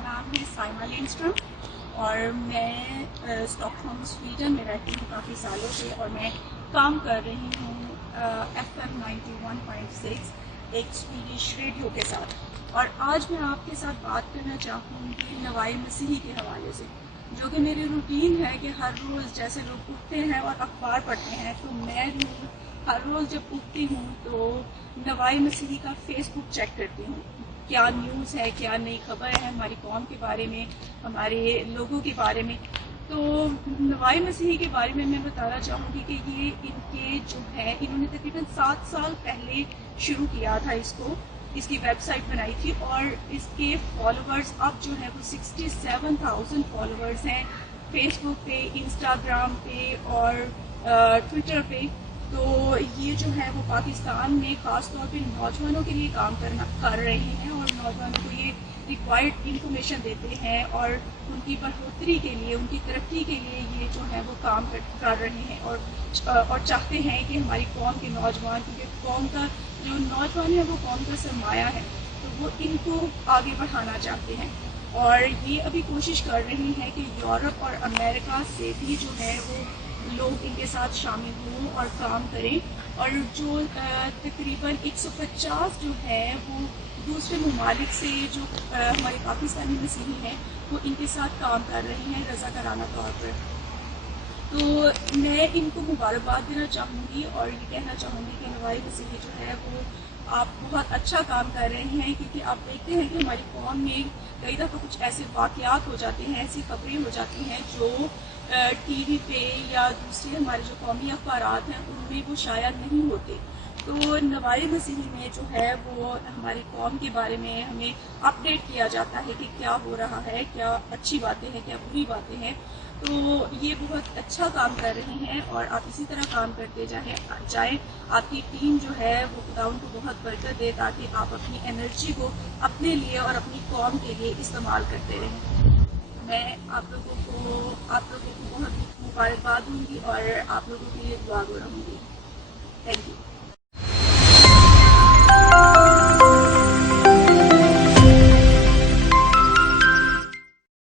नाम है साइमा लिंडस्ट्रॉम और मैं स्टॉकहोम स्वीडन में रहती हूँ काफ़ी सालों से और मैं काम कर रही हूँ FM 91.6 एक स्वीडिश रेडियो के साथ। और आज मैं आपके साथ बात करना चाहूँगी नवाई मसीही के हवाले से, जो कि मेरी रूटीन है कि हर रोज़ जैसे लोग उठते हैं और अखबार पढ़ते हैं, तो मैं भी हर रोज़ जब उठती हूँ तो नवाई मसीही का फेसबुक चेक करती हूँ, क्या न्यूज़ है, क्या नई खबर है हमारी कौम के बारे में, हमारे लोगों के बारे में। तो नवाई मसीही के बारे में मैं बताना चाहूँगी कि ये इनके जो है इन्होंने तकरीबन 7 साल पहले शुरू किया था इसकी वेबसाइट बनाई थी और इसके फॉलोअर्स अब जो है वो 67,000 फॉलोअर्स हैं फेसबुक पे, इंस्टाग्राम पे और ट्विटर पे। तो ये जो है वो पाकिस्तान में ख़ास तौर पे नौजवानों के लिए काम कर रहे हैं और नौजवानों को ये रिक्वायर्ड इंफॉर्मेशन देते हैं और उनकी बढ़ोतरी के लिए, उनकी तरक्की के लिए ये जो है वो काम कर रहे हैं और चाहते हैं कि हमारी कौम के नौजवान, क्योंकि कौम का जो नौजवान है वो कौम का सरमाया है, तो वो इनको आगे बढ़ाना चाहते हैं। और ये अभी कोशिश कर रहे हैं कि यूरोप और अमेरिका से भी जो है वो लोग इनके साथ शामिल हों और काम करें। और जो तकरीबन 150 जो है वो दूसरे ममालिक से जो हमारे पाकिस्तानी मसीही हैं वो इनके साथ काम कर रहे हैं रज़ाकाराना तौर पर। तो मैं इनको मुबारकबाद देना चाहूँगी और ये कहना चाहूँगी कि नवाई मसीही जो है वो आप बहुत अच्छा काम कर रहे हैं, क्योंकि आप देखते हैं कि हमारी कौम में कई दफ़ा कुछ ऐसे वाक़यात हो जाते हैं, ऐसी खबरें हो जाती हैं जो टीवी पे या दूसरे हमारे जो कौमी अखबारात हैं उनमें वो शायद नहीं होते। तो नवाई मसीही में जो है वो हमारी कौम के बारे में हमें अपडेट किया जाता है कि क्या हो रहा है, क्या अच्छी बातें हैं, क्या बुरी बातें हैं। तो ये बहुत अच्छा काम कर रहे हैं और आप इसी तरह काम करते जाएं। आपकी टीम जो है वो खुदा उनको बहुत बरकत दे, ताकि आप अपनी एनर्जी को अपने लिए और अपनी कौम के लिए इस्तेमाल करते रहें। मैं आप लोगों को बहुत मुबारकबाद दूंगी और आप लोगों के लिए दुआ गो रहूँगी। Thank you.